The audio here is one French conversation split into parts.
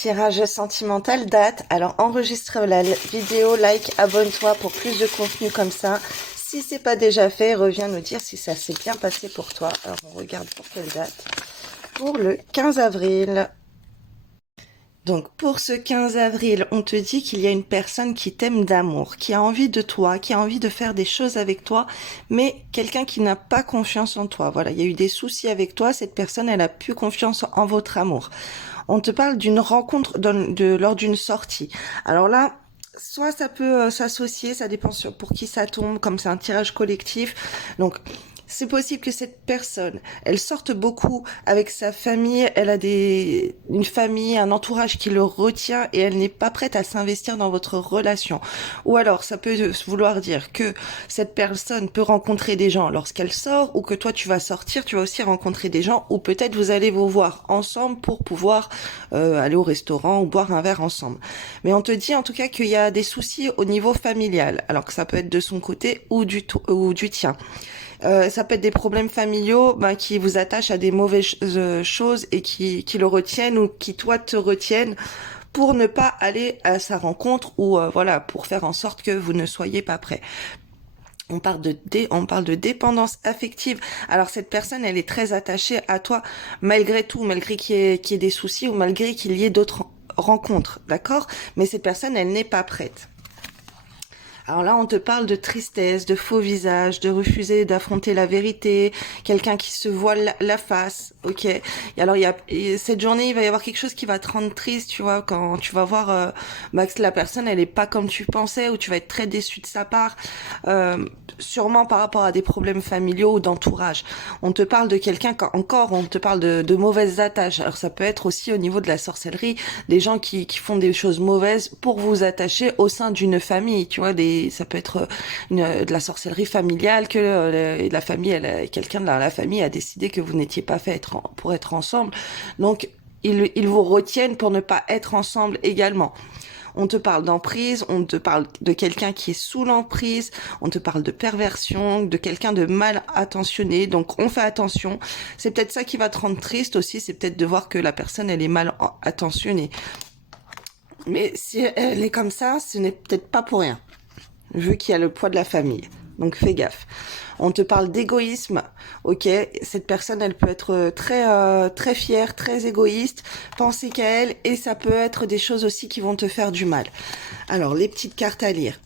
Tirage sentimental date. Alors enregistre la vidéo, like, abonne-toi pour plus de contenu comme ça. Si c'est pas déjà fait, reviens nous dire si ça s'est bien passé pour toi. Alors on regarde pour quelle date. Pour le 15 avril. Donc pour ce 15 avril, on te dit qu'il y a une personne qui t'aime d'amour, qui a envie de toi, qui a envie de faire des choses avec toi, mais quelqu'un qui n'a pas confiance en toi. Voilà, il y a eu des soucis avec toi, cette personne, elle a plus confiance en votre amour. On te parle d'une rencontre lors d'une sortie. Alors là, soit ça peut s'associer, ça dépend pour qui ça tombe, comme c'est un tirage collectif. Donc, c'est possible que cette personne, elle sorte beaucoup avec sa famille, elle a une famille, un entourage qui le retient et elle n'est pas prête à s'investir dans votre relation. Ou alors, ça peut vouloir dire que cette personne peut rencontrer des gens lorsqu'elle sort, ou que toi tu vas sortir, tu vas aussi rencontrer des gens, ou peut-être vous allez vous voir ensemble pour pouvoir aller au restaurant ou boire un verre ensemble. Mais on te dit en tout cas qu'il y a des soucis au niveau familial, alors que ça peut être de son côté ou du tien. Ça peut être des problèmes familiaux qui vous attachent à des mauvaises choses et qui le retiennent ou qui toi te retiennent pour ne pas aller à sa rencontre ou voilà pour faire en sorte que vous ne soyez pas prêts. On parle de dépendance affective. Alors cette personne, elle est très attachée à toi malgré tout, malgré qu'il y ait des soucis ou malgré qu'il y ait d'autres rencontres, d'accord? Mais cette personne, elle n'est pas prête. Alors là, on te parle de tristesse, de faux visage, de refuser d'affronter la vérité, quelqu'un qui se voile la face, ok. Et alors, cette journée, il va y avoir quelque chose qui va te rendre triste, tu vois, quand tu vas voir que la personne, elle est pas comme tu pensais, ou tu vas être très déçu de sa part, sûrement par rapport à des problèmes familiaux ou d'entourage. On te parle de quelqu'un, on te parle de mauvaises attaches. Alors ça peut être aussi au niveau de la sorcellerie, des gens qui font des choses mauvaises pour vous attacher au sein d'une famille, tu vois, ça peut être de la sorcellerie familiale que la famille, quelqu'un de la famille a décidé que vous n'étiez pas fait pour être ensemble. Donc ils vous retiennent pour ne pas être ensemble également. On te parle d'emprise, on te parle de quelqu'un qui est sous l'emprise, on te parle de perversion, de quelqu'un de mal attentionné. Donc on fait attention. C'est peut-être ça qui va te rendre triste aussi, c'est peut-être de voir que la personne elle est mal attentionnée. Mais si elle est comme ça, ce n'est peut-être pas pour rien, vu qu'il y a le poids de la famille. Donc fais gaffe. On te parle d'égoïsme, ok. Cette personne, elle peut être très fière, très égoïste, penser qu'à elle, et ça peut être des choses aussi qui vont te faire du mal. Alors les petites cartes à lire.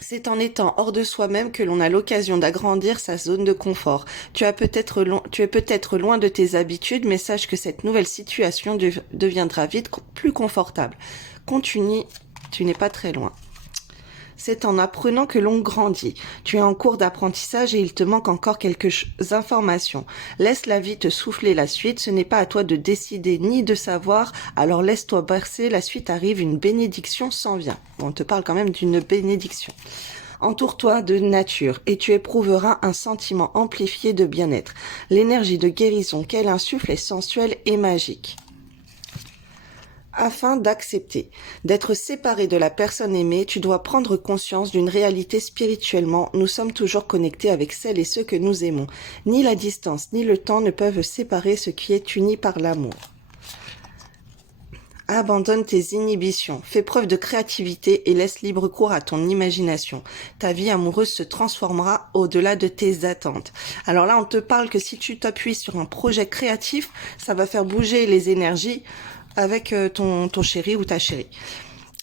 C'est en étant hors de soi-même que l'on a l'occasion d'agrandir sa zone de confort. Tu es peut-être loin de tes habitudes, mais sache que cette nouvelle situation deviendra vite plus confortable. Continue, tu n'es pas très loin. C'est en apprenant que l'on grandit. Tu es en cours d'apprentissage et il te manque encore quelques informations. Laisse la vie te souffler la suite. Ce n'est pas à toi de décider ni de savoir. Alors laisse-toi bercer. La suite arrive. Une bénédiction s'en vient. On te parle quand même d'une bénédiction. Entoure-toi de nature et tu éprouveras un sentiment amplifié de bien-être. L'énergie de guérison qu'elle insuffle est sensuelle et magique. Afin d'accepter, d'être séparé de la personne aimée, tu dois prendre conscience d'une réalité spirituellement. Nous sommes toujours connectés avec celles et ceux que nous aimons. Ni la distance ni le temps ne peuvent séparer ce qui est uni par l'amour. Abandonne tes inhibitions, fais preuve de créativité et laisse libre cours à ton imagination. Ta vie amoureuse se transformera au-delà de tes attentes. Alors là, on te parle que si tu t'appuies sur un projet créatif, ça va faire bouger les énergies avec ton chéri ou ta chérie.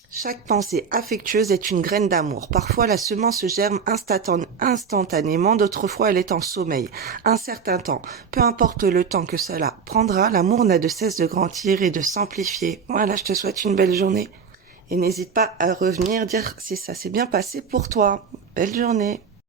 Chaque pensée affectueuse est une graine d'amour. Parfois, la semence germe instantanément, d'autres fois, elle est en sommeil. Un certain temps, peu importe le temps que cela prendra, l'amour n'a de cesse de grandir et de s'amplifier. Voilà, je te souhaite une belle journée. Et n'hésite pas à revenir dire si ça s'est bien passé pour toi. Belle journée.